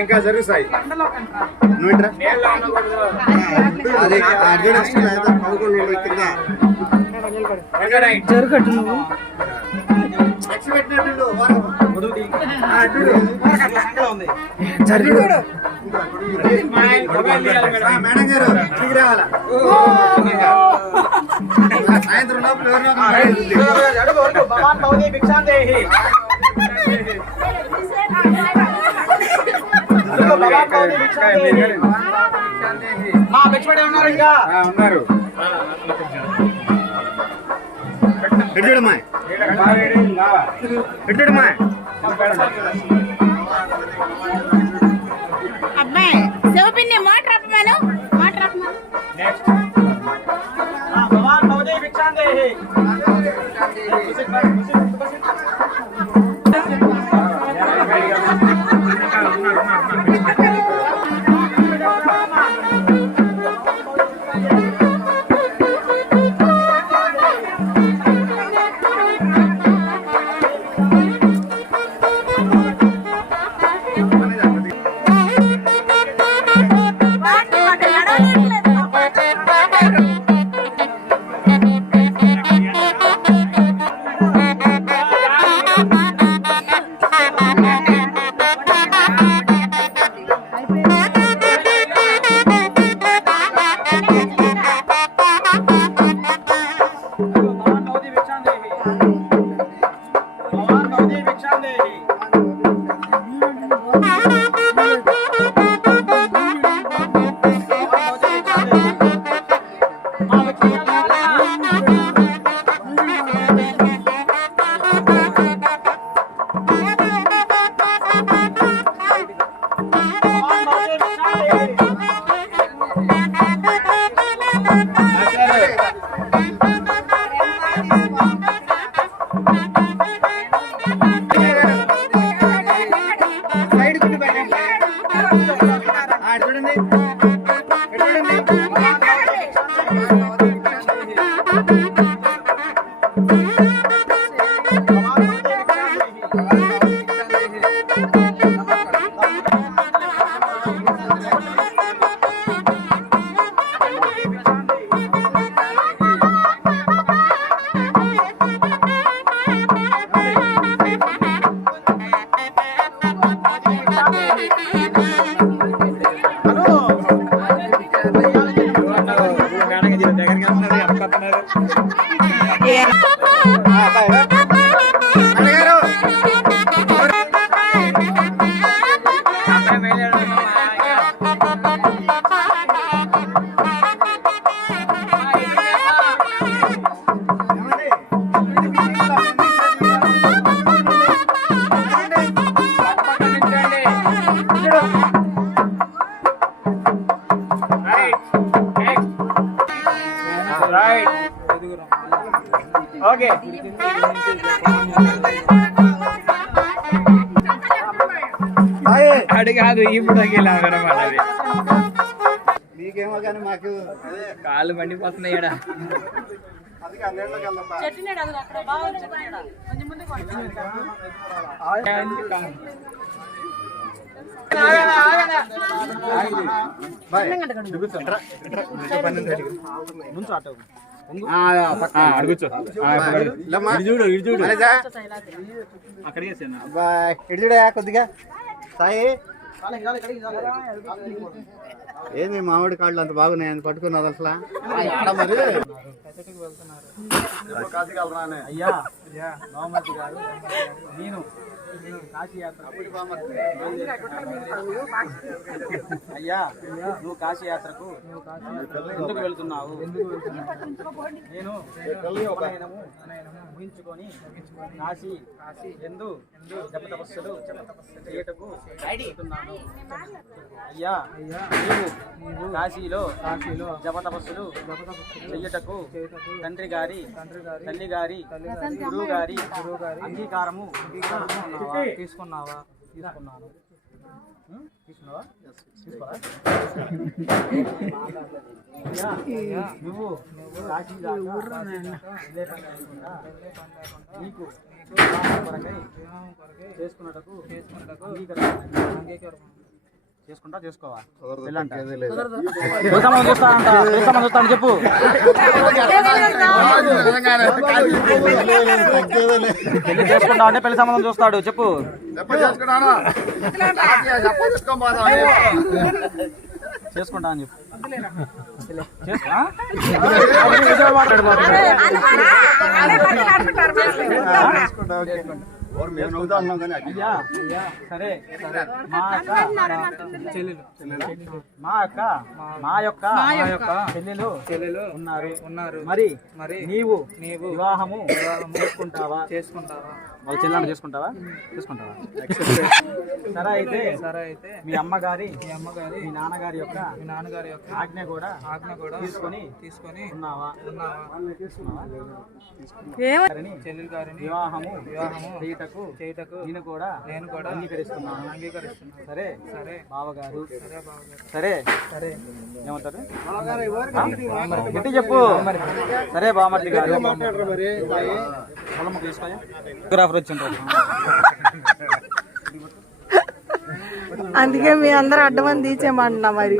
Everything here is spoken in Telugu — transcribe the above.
ఇంకా జరుగుతాయి జరగట్టు నువ్వు మేడం గారు తిరిగి రావాలా సాయంత్రం ఉన్నారు అబ్బాయి శివపిన్ని మాట రప్పమాను మాట రప్పమాను ఓకే అడి కాదు ఇప్పుడు అది మీకేమో కానీ మాకు కాళ్ళు మండిపోతున్నాయి కొద్దిగా సాయి ఏంది మామిడి కాళ్ళు అంత బాగున్నాయి అని పట్టుకున్నది అసలు అయ్యా గారు నేను అయ్యా నువ్వు కాశీ యాత్రకు ఎందుకు వెళ్తున్నావు? నేను ఊహించుకొని కాశీ ఎందు జపతపస్సులు చేయటకు వెళ్తున్నాను. అయ్యా నీవు కాశీలో జపతపస్సులు చెయ్యటకు తండ్రి గారి తల్లి గారి గురువు గారి అంగీకారము తీసుకున్నావా? తీసుకున్నాను. తీసుకున్నావా? నువ్వు నీకు చేసుకున్నటకు చేసుకుంటా చేసుకోవా చూస్తాను చెప్పు. పెళ్లి చేసుకుంటా అంటే పెళ్లి సంబంధం చూస్తాడు చెప్పు. చేసుకుంటా అని చెప్పు. సరే మా యొక్క చెల్లెలు ఉన్నారు. మరి నీవు వివాహము చేసుకుంటావా? వాళ్ళ చెల్లెలు చేసుకుంటావా? సరే అయితే మీ అమ్మగారి మీ నాన్నగారి యొక్క ఆజ్ఞ కూడా తీసుకొని ఉన్నావా? చెల్లెలు గారిని వివాహము చేయటకు నేను కూడా అంగీకరిస్తున్నాను. సరే బావగారు. సరే ఏమంటారు? గట్టి చెప్పు. సరే బామర్ది గారు తీసుకొని ఫోటోగ్రాఫర్ వచ్చింటారు. అందుకే మీ అందరూ అడ్డమని తీసేయమంటున్నా మరి.